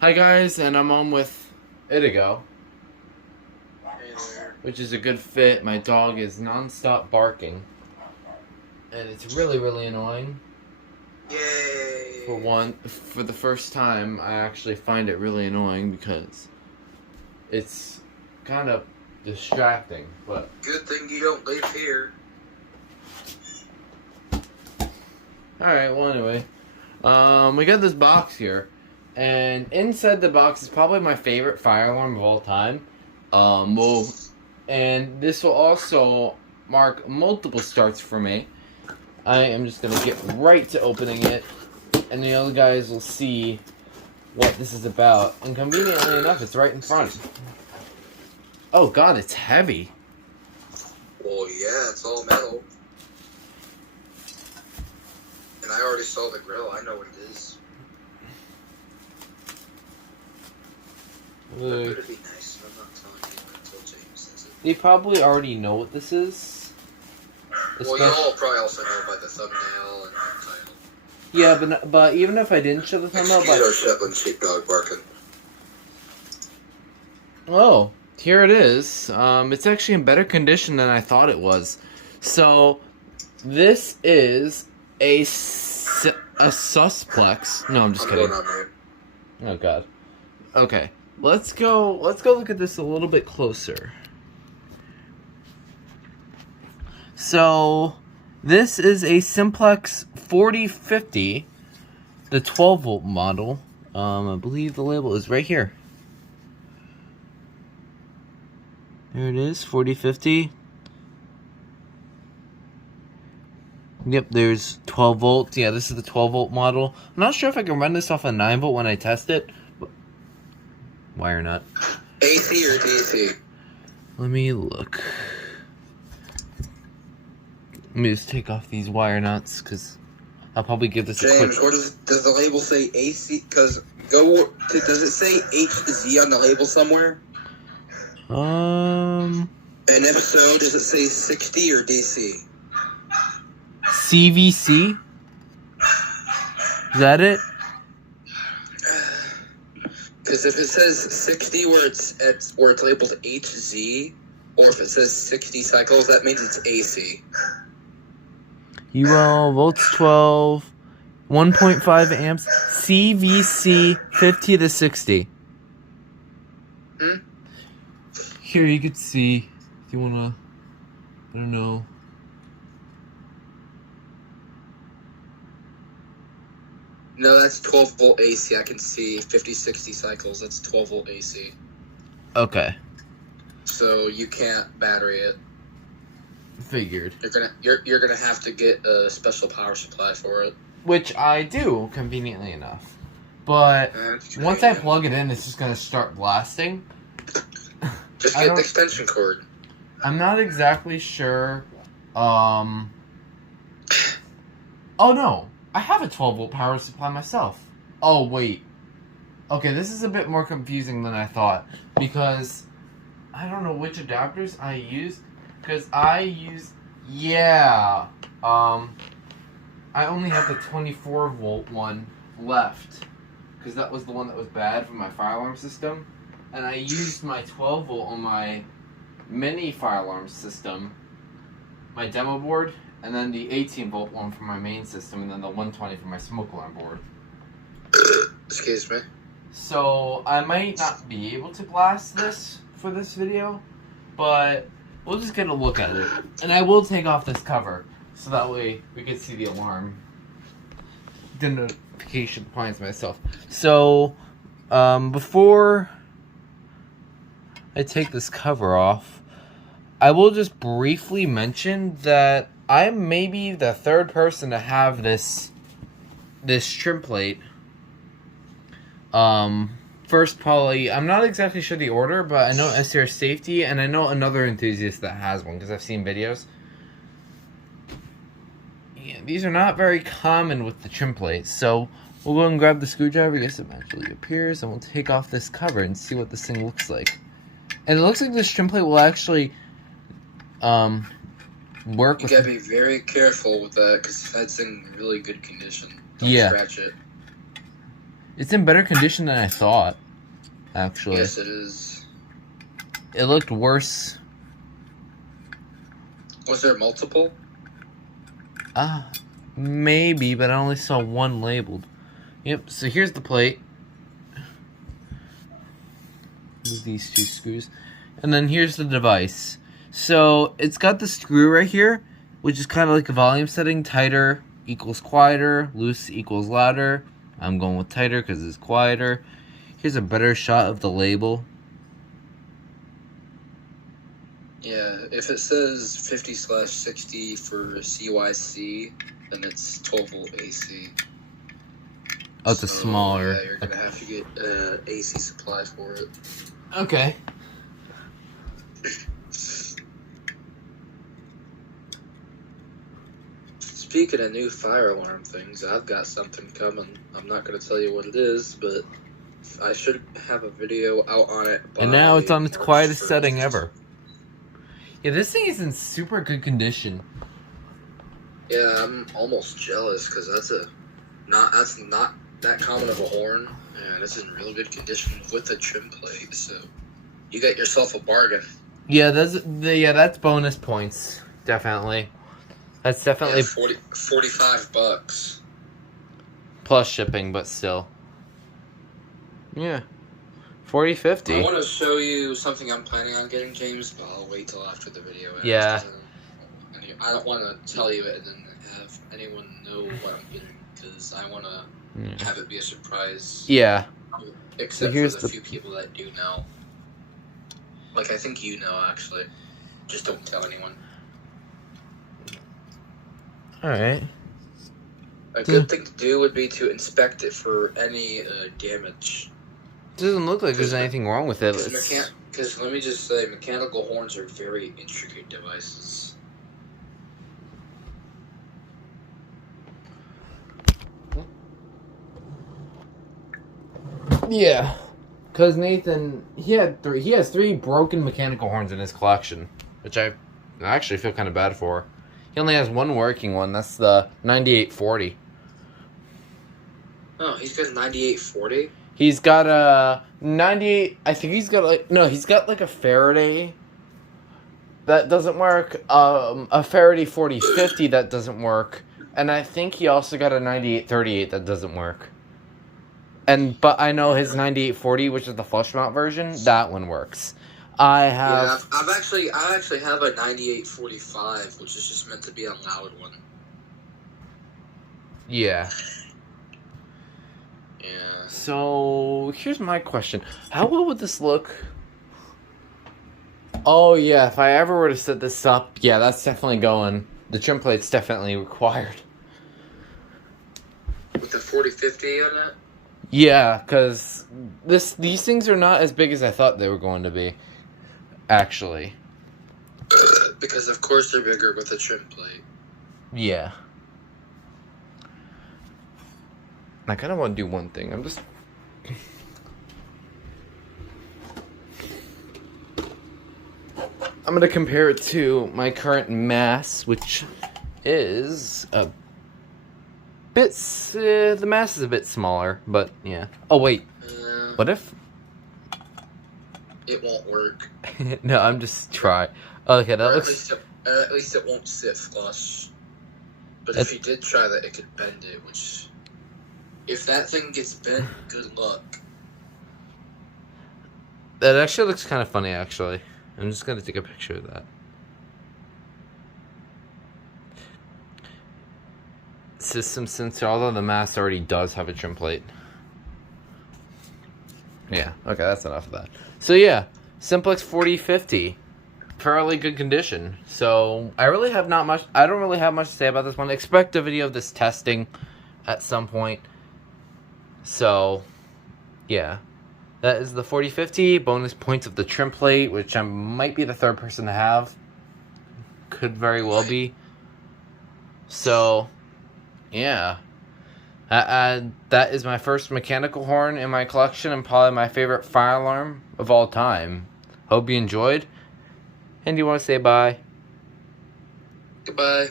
Hi guys, and I'm on with Itigo, Hey there. which is a good fit. My dog is non-stop barking, and it's really annoying. Yay! For the first time, I actually find it really annoying because it's kind of distracting. But Good thing you don't live here. all right, well anyway, we got this box here, and inside the box is probably my favorite fire alarm of all time. And this will also mark multiple starts for me. I am just going to get right to opening it, and the other guys will see what this is about. And conveniently enough, it's right in front. Oh god, it's heavy. Well, yeah, it's all metal. And I already saw the grill. I know what it is. But it'd be nice. I'm not telling you until James says it. You probably already know what this is. Well, y'all probably also know by the thumbnail and the title. Yeah, but even if I didn't show the thumbnail, Excuse our Shetland sheepdog barking. Oh, here it is. It's actually in better condition than I thought it was. So, this is a Simplex. No, I'm just kidding. Going on, man. Oh god. Okay, let's go look at this a little bit closer. So, this is a Simplex 4050, the 12 volt model. I believe the label is right here. There it is, 4050. Yep, there's 12 volts. Yeah, this is the 12 volt model. I'm not sure if I can run this off a 9 volt when I test it. Wire nut. AC or DC? Let me look. Let me just take off these wire nuts, because I'll probably give this a quick... James, what does the label say AC? Because does it say HZ on the label somewhere? And if so, does it say 60 or DC? CVC? Is that it? Because if it says 60 where it's labeled HZ, or if it says 60 cycles, that means it's AC. UL, volts 12, 1.5 amps, CVC 50 to 60. Here you can see, if you wanna, I don't know. No, that's 12 volt AC. I can see 50, 60 cycles. That's 12 volt AC. Okay. So you can't battery it. Figured. You're gonna have to get a special power supply for it. Which I do, conveniently enough. But once I plug it in, it's just gonna start blasting. Just get the extension cord. I'm not exactly sure. Oh no, I have a 12 volt power supply myself. Oh wait. Okay, this is a bit more confusing than I thought, because I don't know which adapters I use. Because I use, I only have the 24 volt one left, because that was the one that was bad for my fire alarm system, and I used my 12 volt on my mini fire alarm system, my demo board, and then the 18 volt one for my main system, and then the 120 for my smoke alarm board. Excuse me. So I might not be able to blast this for this video, but we'll just get a look at it. And I will take off this cover, so that way we can see the alarm. The notification points myself. So, before I take this cover off, I will just briefly mention that I may be the third person to have this Trimplate. First, probably, I'm not exactly sure the order, but I know SR Safety, and I know another enthusiast that has one, because I've seen videos. Yeah, these are not very common with the Trimplates, so we'll go and grab the screwdriver. Yes, it actually appears, and we'll take off this cover and see what this thing looks like. And it looks like this Trimplate will actually, work with... You gotta be very careful with that, because that's in really good condition. Don't Yeah. scratch it. It's in better condition than I thought, actually. Yes, it is. It looked worse. Was there multiple? Maybe, but I only saw one labeled. Yep, so here's the plate. With these two screws. And then here's the device. So it's got the screw right here, which is kind of like a volume setting. Tighter equals quieter, loose equals louder. I'm going with tighter because it's quieter. Here's a better shot of the label. Yeah, if it says 50/60 for CYC, then it's 12 volt AC. Oh, it's a smaller. Yeah, you're gonna have to get AC supply for it. Okay. Speaking of new fire alarm things, I've got something coming. I'm not gonna tell you what it is, but I should have a video out on it. And now it's on its March quietest 1st. setting ever. Yeah, this thing is in super good condition. Yeah, I'm almost jealous because that's not that common of a horn, and it's in real good condition with a trim plate. So you got yourself a bargain. Yeah, that's bonus points. Definitely. That's definitely Yeah, $45 plus shipping, but still. Yeah. 40, 50. I want to show you something I'm planning on getting, James, but I'll wait till after the video ends. Yeah. I don't want to tell you it and then have anyone know what I'm getting, because I want to have it be a surprise. Yeah. Except here's for the few people that do know. Like, I think you know, actually. Just don't tell anyone. Alright. A good thing to do would be to inspect it for any damage. Doesn't look like there's anything wrong with it. Because let me just say, mechanical horns are very intricate devices. Yeah. Because Nathan, he has three broken mechanical horns in his collection, which I actually feel kind of bad for. He only has one working one. That's the 9840. Oh, he's got a 9840? He's got a 98... I think he's got like... No, he's got like a Faraday that doesn't work. A Faraday 4050 that doesn't work. And I think he also got a 9838 that doesn't work. But I know his 9840, which is the flush mount version, that one works. Yeah, I actually have a 9845, which is just meant to be a loud one. Yeah. Yeah. So, here's my question. How well would this look? Oh, yeah, if I ever were to set this up, yeah, that's definitely going. The trim plate's definitely required. With the 4050 on it? Yeah, because these things are not as big as I thought they were going to be. Actually. Because of course they're bigger with a trim plate. Yeah. I kind of want to do one thing. I'm going to compare it to my current mass, which is a bit... the mass is a bit smaller, but yeah. Oh, wait. What if... It won't work. No, I'm just trying. Okay, that looks... At least it won't sit flush. But if you did try that, it could bend it, which... If that thing gets bent, good luck. That actually looks kind of funny, actually. I'm just going to take a picture of that. System sensor, although the mass already does have a trim plate. Yeah, okay, that's enough of that. So yeah, Simplex 4050. Fairly good condition. So I don't really have much to say about this one. Expect a video of this testing at some point. So yeah. That is the 4050. Bonus points of the trim plate, which I might be the third person to have. Could very well be. So yeah. That is my first mechanical horn in my collection and probably my favorite fire alarm of all time. Hope you enjoyed. And do you want to say bye? Goodbye.